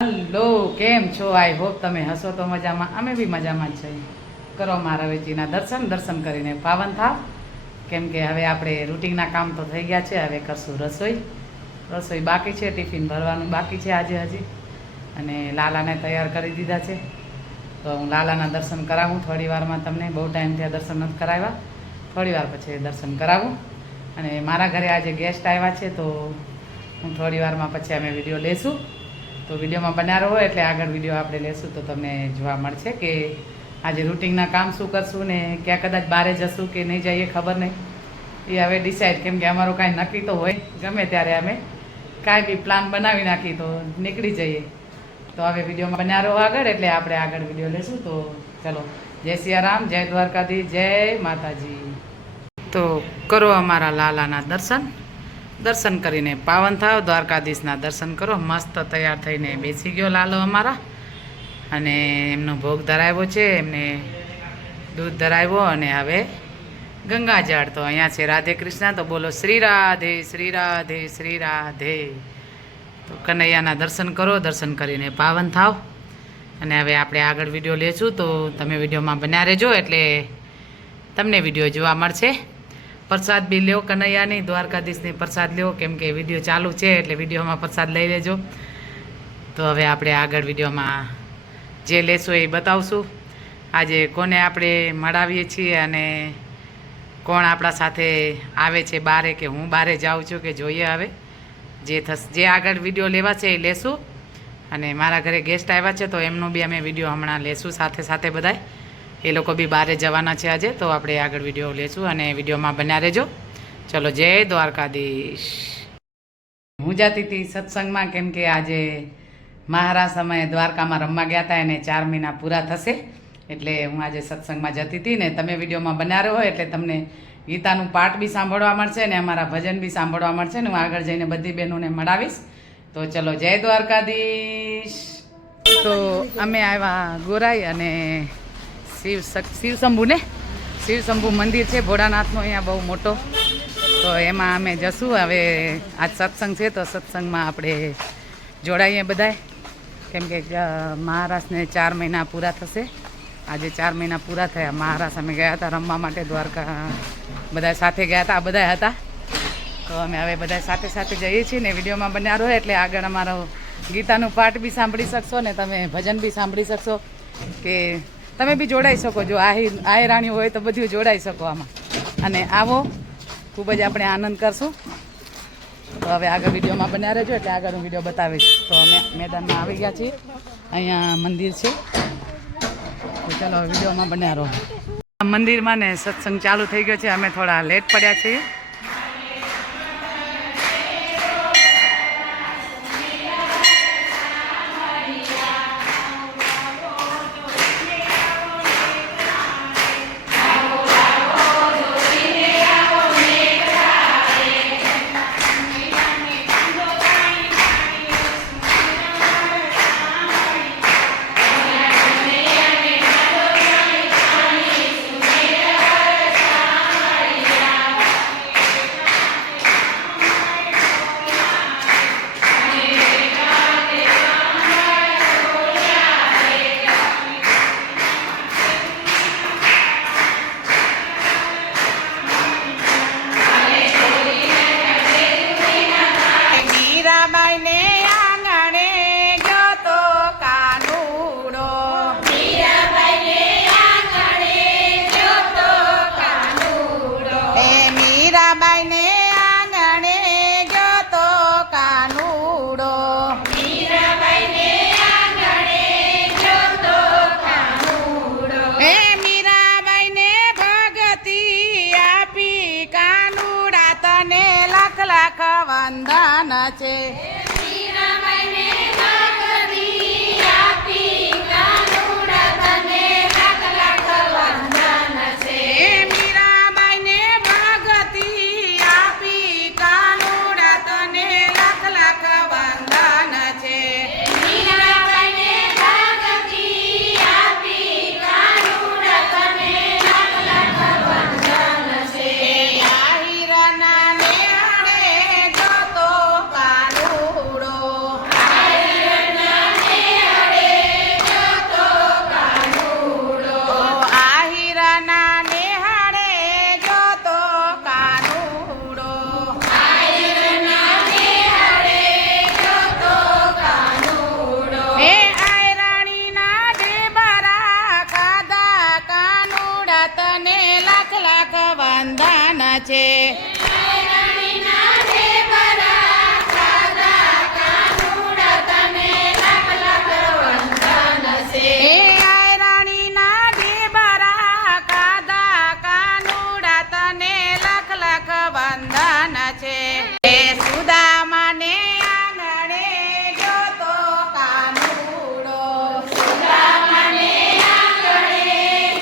Hello, કેમ છો? I hope તમે હસો તો મજામાં. અમે બી મજામાં જ છીએ. કરો મારા વેચીના દર્શન કરીને પાવન થાવ. કેમ કે હવે આપણે રૂટિનના કામ તો થઈ ગયા છે. હવે કરશું રસોઈ બાકી છે, ટિફિન ભરવાનું બાકી છે આજે હજી. અને લાલાને તૈયાર કરી દીધા છે, તો હું લાલાના દર્શન કરાવું થોડી વારમાં. તમને બહુ ટાઈમથી આ દર્શન નથી કરાવ્યા, થોડી વાર પછી દર્શન કરાવું. અને મારા ઘરે આજે ગેસ્ટ આવ્યા છે, તો હું થોડી વારમાં પછી અમે વિડીયો લેશું. તો વિડીયોમાં બન્યા રહો, એટલે આગળ વિડીયો આપણે લેશું તો તમને જોવા મળશે કે આજે રૂટિનના કામ શું કરશું ને ક્યાં કદાચ બહારે જશું કે નહીં જઈએ ખબર નહીં. એ હવે ડિસાઈડ, કેમ કે અમારું કાંઈ નક્કી તો હોય ગમે ત્યારે અમે કાંઈ બી પ્લાન બનાવી નાખી તો નીકળી જઈએ. તો હવે વિડીયોમાં બન્યા રહો આગળ, એટલે આપણે આગળ વિડીયો લેશું. તો ચલો, જય સિયારામ, જય દ્વારકાધીશ, જય માતાજી. તો કરો અમારા લાલાના દર્શન કરીને પાવન થાવ. દ્વારકાધીશના દર્શન કરો. મસ્ત તૈયાર થઈને બેસી ગયો લાલો અમારા, અને એમનો ભોગ ધરાવ્યો છે, એમને દૂધ ધરાવ્યો. અને હવે ગંગાજળ તો અહીંયા છે. રાધે કૃષ્ણ. તો બોલો શ્રી રાધે, શ્રી રાધે, શ્રી રાધે. તો કનૈયાના દર્શન કરો. દર્શન કરીને પાવન થાવ. અને હવે આપણે આગળ વિડીયો લેશું, તો તમે વિડીયોમાં બન્યા રહેજો, એટલે તમને વિડીયો જોવા મળશે. પ્રસાદ બી લ્યો કનૈયાની, દ્વારકાધીશની પ્રસાદ લ્યો, કેમ કે વિડીયો ચાલુ છે એટલે વિડીયોમાં પ્રસાદ લઈ લેજો. તો હવે આપણે આગળ વિડીયોમાં જે લેશું એ બતાવશું. આજે કોને આપણે મળાવીએ છીએ અને કોણ આપણા સાથે આવે છે બારે, કે હું બારે જાઉં છું કે જોઈએ. હવે જે થશે, જે આગળ વિડીયો લેવા છે એ લેશું. અને મારા ઘરે ગેસ્ટ આવ્યા છે, તો એમનો બી અમે વિડીયો હમણાં લેશું સાથે સાથે બધાય. એ લોકો બી બહાર જવાના છે આજે, તો આપણે આગળ વિડીયો લેશું અને વિડીયોમાં બન્યા રહેજો. ચલો, જય દ્વારકાધીશ. હું જતી હતી સત્સંગમાં, કેમ કે આજે મહારાજ સમયે દ્વારકામાં રમવા ગયા હતા, એને 4 મહિના પૂરા થશે, એટલે હું આજે સત્સંગમાં જતી હતી. ને તમે વિડીયોમાં બન્યા રહો, એટલે તમને ગીતાનું પાઠ બી સાંભળવા મળશે ને અમારા ભજન બી સાંભળવા મળશે ને હું આગળ જઈને બધી બહેનોને મળાવીશ. તો ચલો, જય દ્વારકાધીશ. તો અમે આવ્યા ગોરાઈ, અને શિવશંભુ મંદિર છે ભોળાનાથનો અહીંયા બહુ મોટો. તો એમાં અમે જશું. હવે આજ સત્સંગ છે, તો સત્સંગમાં આપણે જોડાઈએ બધાય, કેમ કે મહારાજને 4 મહિના પૂરા થશે. આજે 4 મહિના પૂરા થયા. મહારાજ અમે ગયા હતા રમવા માટે દ્વારકા, બધા સાથે ગયા હતા, બધા હતા. તો અમે હવે બધા સાથે સાથે જઈએ છીએ ને વિડીયોમાં બન્યા રહો, એટલે આગળ અમારો ગીતાનું પાઠ બી સાંભળી શકશો ને તમે ભજન બી સાંભળી શકશો, કે તમે બી જોડાઈ શકો. જો આહી રાણી હોય તો બધું જોડાઈ શકો આમાં. અને આવો, ખૂબ જ આપણે આનંદ કરશું. તો હવે આગળ વિડીયોમાં બન્યા રહેજો, એટલે આગળ હું વિડીયો બતાવીશ. તો અમે મેદાનમાં આવી ગયા છીએ, અહીંયા મંદિર છે. તો ચલો, વિડીયોમાં બન્યા રહો. મંદિરમાં ને સત્સંગ ચાલુ થઈ ગયો છે. અમે થોડા લેટ પડ્યા છીએ. વંદન છે. છે. એ આયરાણીના ઢેબરા ખાધા કાનુડા તને લખ લખ વંદન છે. એ સુદામાને આંગણે ગયો તો કાનુડો. સુદામાને આંગણે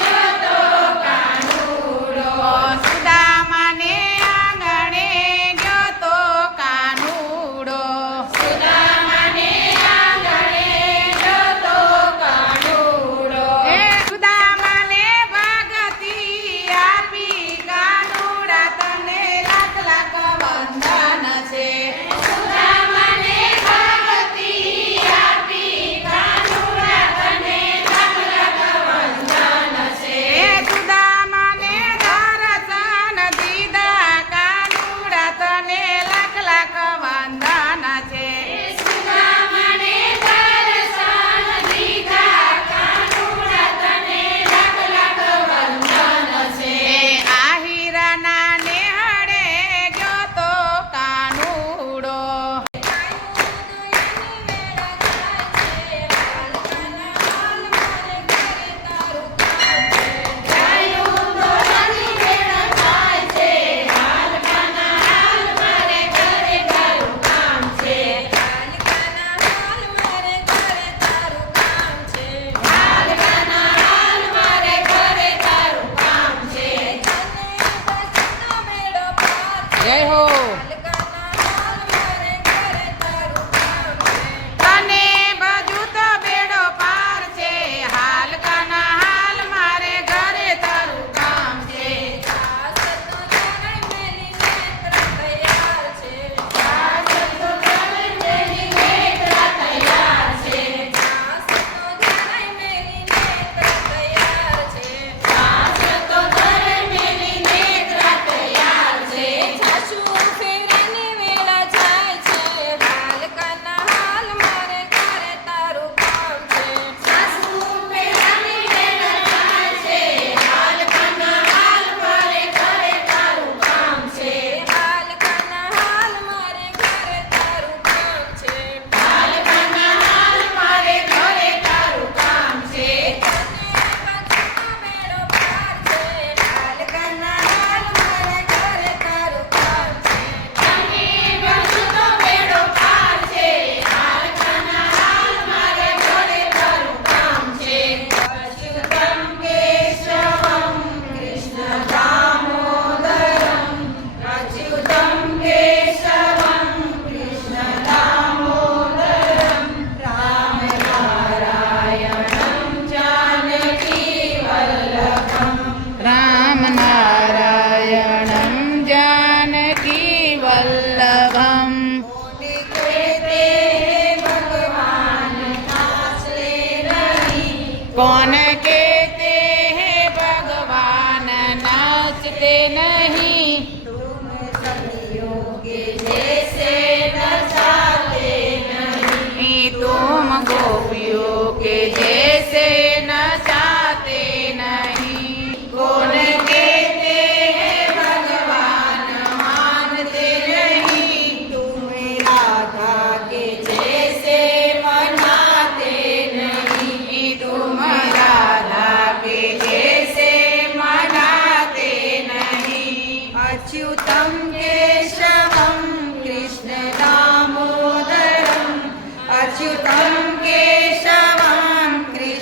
ગયો તો કાનુડો. સુદામાને આંગણે ગયો તો કાનુડો. સુદામાને આંગણે ગયો તો કાનુડો. એ સુદામાને ભગતી આપી કાનુડા તને લખ લખ વંદન છે. સુદામાને ભગતી આપી કાનુડા તને લખ લખ વંદન છે. સુદામાને દર્શન દીધા કાનુડા તને લખ લખ વંદન છે. સુદામાને દર્શન દીધા કાનુડા તને લખ લખ વંદન છે. આહિરના નેહળે ગયો તો કાનુડો. જય હો. તને બધું તો બેડો પાર છે. હાલ કાના હાલ મારે ઘરે તારું કામ છે. રામ નારાયણમ જાનકી વલ્લભમ. कौन कहते हैं भगवान नाचते नहीं. तुम सखियों के जैसे नचाते नहीं. तुम गोपियों के जैसे नचाते नहीं. कौन कहते हैं भगवान मानते नहीं. तुम राधा के जैसे मनाते नहीं. तुम राधा के जैसे मनाते नहीं. अच्युतम केशवम कृष्ण दामोदरम. अच्युतम केशवम कृष्ण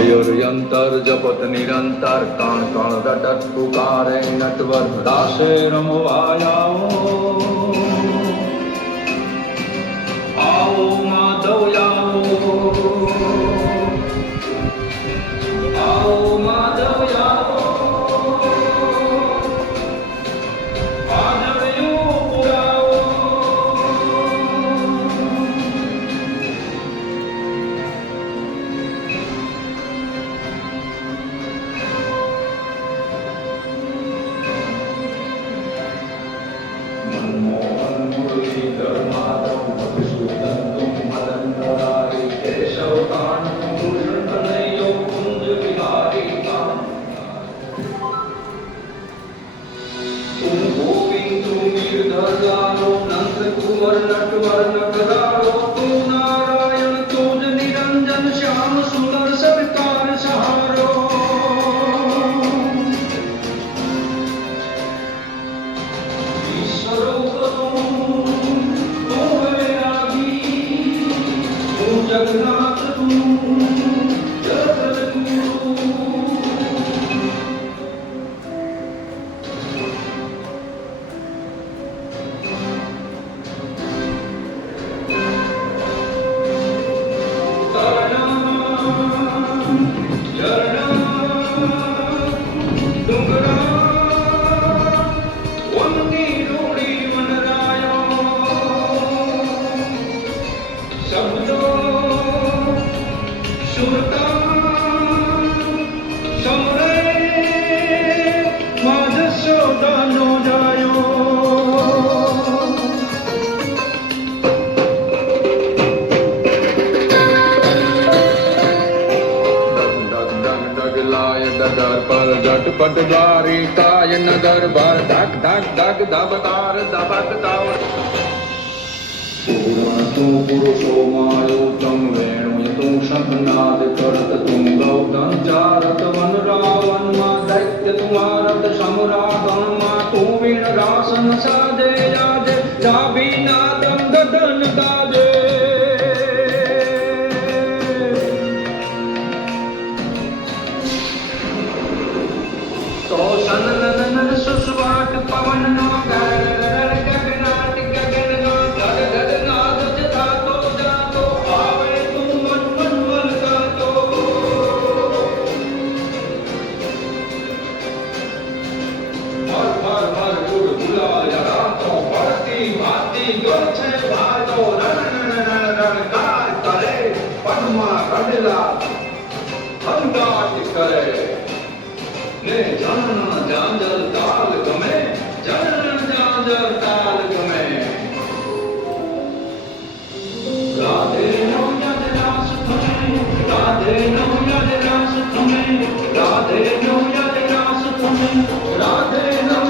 મયુર્યંતર જપત નિરંતર કણ કણ રટત પુકારે નટવર દાસે રમવાયાઓ આવો માધવ આવો આવો માધવ આવો આદરયો પુરાવો મનમોહન મુરલીધર માધવ ભગસુદંતું મદનરાય કેશવ કાનુ ભૂષણ કનૈયો કુંજ વિહારી તુમ ગોવિંદ તું ગિરધર લાલો નંદ કુંવર નટવર નટરાળો તું નારાયણ તું જ નિરંજન શ્યામ સુંદર સરકાર સહારો ઈશ્વરો જગન્નાથ તું જગદગુરુ झटपट द्वारिकाय नगर भर धक धक धक धबकार धबक ताव तू पुरुषो मायुतम वेणु तू शंखनाद करत तुम गौतम चारत वन रावण मा दैत्य तुम्हारत सम्रागण मा तू वीण रासन साधे राजे जाभिनादम गगन गाजे तो सन सुस्वाट पवन नो गगनाट गगन नो गगनाद जथा तो जातो आवे तू मन मन मन गातो हर गुड़ गुलाया रातो बढ़ती भाती गोछे भातो रण कार करे पनमा रडला हंगाट करे ने जनन जांजर ताल गमे जनन जांजर ताल गमे राधे नो यद रास तुम्हें राधे नो यद रास तुम्हें राधे नो यद रास तुम्हें राधे नो